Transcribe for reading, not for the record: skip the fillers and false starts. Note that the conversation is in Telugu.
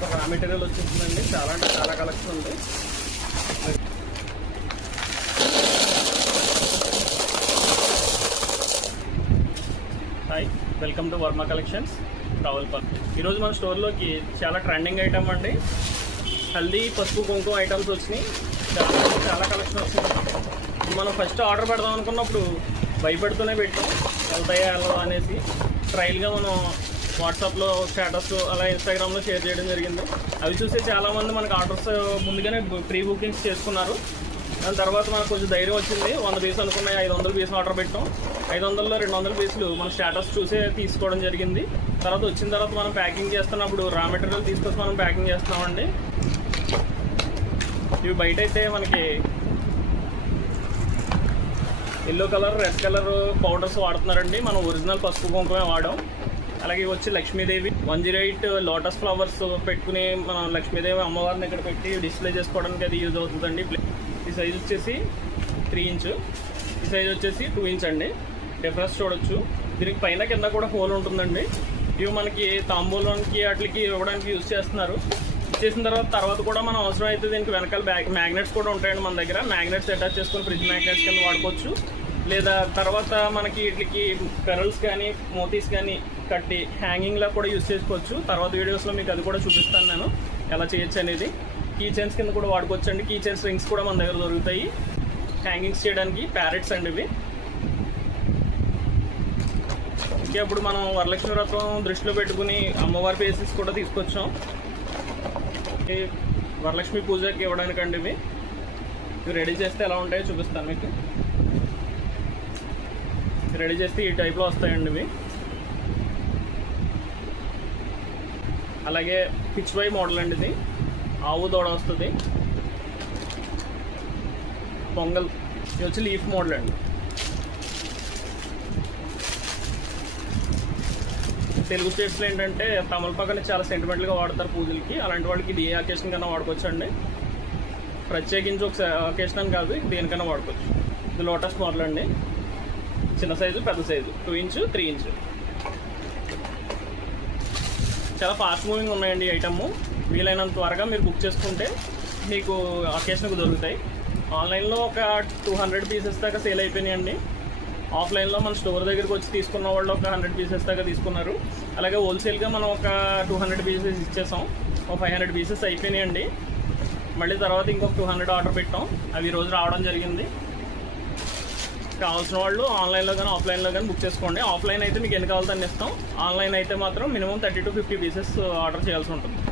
రా మెటీరియల్ వచ్చేసిందండి. చాలా అంటే చాలా కలెక్షన్ ఉంది. Hi, welcome to Varma collections Ravulapalli. ఈరోజు మన స్టోర్లోకి చాలా ట్రెండింగ్ ఐటమ్ అండి. హల్దీ, పసుపు, కుంకుమ ఐటమ్స్ వచ్చినాయి. చాలా కలెక్షన్ వచ్చింది. మనం ఫస్ట్ ఆర్డర్ పెడదాం అనుకున్నప్పుడు భయపెడుతూనే పెట్టాం, వెళ్తాయా వెళ్ళవా అనేసి. ట్రయల్గా మనం వాట్సాప్లో స్టేటస్ అలా ఇన్స్టాగ్రామ్లో షేర్ చేయడం జరిగింది. అవి చూసి చాలామంది మనకు ఆర్డర్స్ ముందుగానే ప్రీ బుకింగ్స్ చేసుకున్నారు. దాని తర్వాత మనకు కొంచెం ధైర్యం వచ్చింది. 100 పీసులు అనుకున్నాయి, 500 పీసులు ఆర్డర్ పెట్టాం. 500లో 200 పీసులు మన స్టేటస్ చూసే తీసుకోవడం జరిగింది. తర్వాత వచ్చిన తర్వాత మనం ప్యాకింగ్ చేస్తున్నప్పుడు రా మెటీరియల్ తీసుకొచ్చి మనం ప్యాకింగ్ చేస్తున్నామండి. ఇవి బయట అయితే మనకి yellow colour, red colour powders వాడుతున్నారండి. మనం ఒరిజినల్ పసుపు కుంకుమే వాడాం. అలాగే వచ్చి లక్ష్మీదేవి 108 లోటస్ ఫ్లవర్స్ పెట్టుకుని మనం లక్ష్మీదేవి అమ్మవారిని ఇక్కడ పెట్టి డిస్ప్లే చేసుకోవడానికి అది యూజ్ అవుతుందండి. ఈ సైజ్ వచ్చేసి 3 ఇంచ్, ఈ సైజ్ వచ్చేసి 2 ఇంచ్ అండి. డిఫరెన్స్ చూడొచ్చు. దీనికి పైన కింద కూడా హోల్ ఉంటుందండి. ఇవి మనకి తాంబూలానికి వాటికి ఇవ్వడానికి యూజ్ చేస్తున్నారు. చేసిన తర్వాత కూడా మనం అవసరం అయితే దీనికి వెనకాల మ్యాగ్నెట్స్ కూడా ఉంటాయండి మన దగ్గర. మ్యాగ్నెట్స్ అటాచ్ చేసుకొని ఫ్రిడ్జ్ మ్యాగ్నెట్స్ కింద వాడుకోవచ్చు. లేదా తర్వాత మనకి వీటికి పెరల్స్ కానీ మోతీస్ కానీ కట్టి హ్యాంగింగ్లా కూడా యూజ్ చేసుకోవచ్చు. తర్వాత వీడియోస్లో మీకు అది కూడా చూపిస్తాను నేను ఎలా చేయొచ్చు అనేది. కీ చైన్స్ కింద కూడా వాడుకోవచ్చు అండి. కీ చైన్స్ రింగ్స్ కూడా మన దగ్గర దొరుకుతాయి హ్యాంగింగ్స్ చేయడానికి. ప్యారెట్స్ అండి ఇవి. ఇంకా ఇప్పుడు మనం వరలక్ష్మి వ్రతం దృష్టిలో పెట్టుకుని అమ్మవారి ఫేసెస్ కూడా తీసుకొచ్చాం. వరలక్ష్మి పూజకి ఇవ్వడానికండి ఇవి. రెడీ చేస్తే ఎలా ఉంటాయో చూపిస్తాను మీకు. రెడీ చేస్తే ఈ టైప్లో వస్తాయండి ఇవి. అలాగే పిచ్ వై మోడల్ అండి ఇది. ఆవు దూడ వస్తుంది. పొంగల్ ఇది వచ్చి లీఫ్ మోడల్ అండి. తెలుగు స్టేట్స్లో ఏంటంటే తమలపాకుని చాలా సెంటిమెంట్గా వాడతారు పూజలకి. అలాంటి వాళ్ళకి ఇది ఏ అకేషన్ కన్నా వాడుకోవచ్చు అండి. ప్రత్యేకించి ఒక అకేషన్ అని కాదు, దేనికన్నా వాడుకోవచ్చు. ఇది లోటస్ మోడల్ అండి. చిన్న సైజు, పెద్ద సైజు, 2 ఇంచ్, 3 ఇంచ్. చాలా ఫాస్ట్ మూవింగ్ ఉన్నాయండి ఈ ఐటమ్. వీలైనంత త్వరగా మీరు బుక్ చేసుకుంటే మీకు అకేషన్కి దొరుకుతాయి. ఆన్లైన్లో ఒక 200 పీసెస్ దాకా సేల్ అయిపోయినాయండి. ఆఫ్లైన్లో మన స్టోర్ దగ్గరికి వచ్చి తీసుకున్న వాళ్ళు ఒక 100 పీసెస్ దాకా తీసుకున్నారు. అలాగే హోల్సేల్గా మనం ఒక 200 పీసెస్ ఇచ్చేసాం. ఒక 500 పీసెస్ అయిపోయినాయండి. మళ్ళీ తర్వాత ఇంకొక 200 ఆర్డర్ పెట్టాం. అవి ఈరోజు రావడం జరిగింది. కావాల్సిన వాళ్ళు ఆన్లైన్లో కానీ ఆఫ్లైన్లో కానీ బుక్ చేసుకోండి. ఆఫ్లైన్ అయితే మీకు ఎన్ని కావాలో దాన్ని ఇస్తాం. ఆన్లైన్ అయితే మాత్రం మినిమం 30 to 50 పీసెస్ ఆర్డర్ చేయాల్సి ఉంటుంది.